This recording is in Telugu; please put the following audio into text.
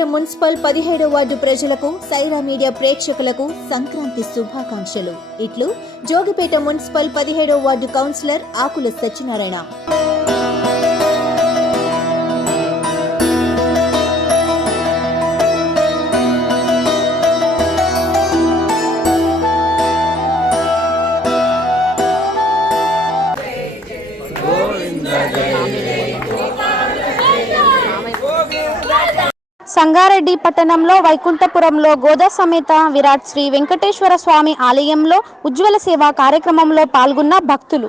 జోగిపేట మున్సిపల్ 17వ వార్డు ప్రజలకు సైరా మీడియా ప్రేక్షకులకు సంక్రాంతి శుభాకాంక్షలు. ఇట్లు జోగిపేట మున్సిపల్ 17వ వార్డు కౌన్సిలర్ ఆకుల సత్యనారాయణ. సంగారెడ్డి పట్టణంలో వైకుంఠపురంలో గోదా సమేత విరాట్ శ్రీ వెంకటేశ్వర స్వామి ఆలయంలో ఉజ్వల సేవ కార్యక్రమంలో పాల్గొన్న భక్తులు.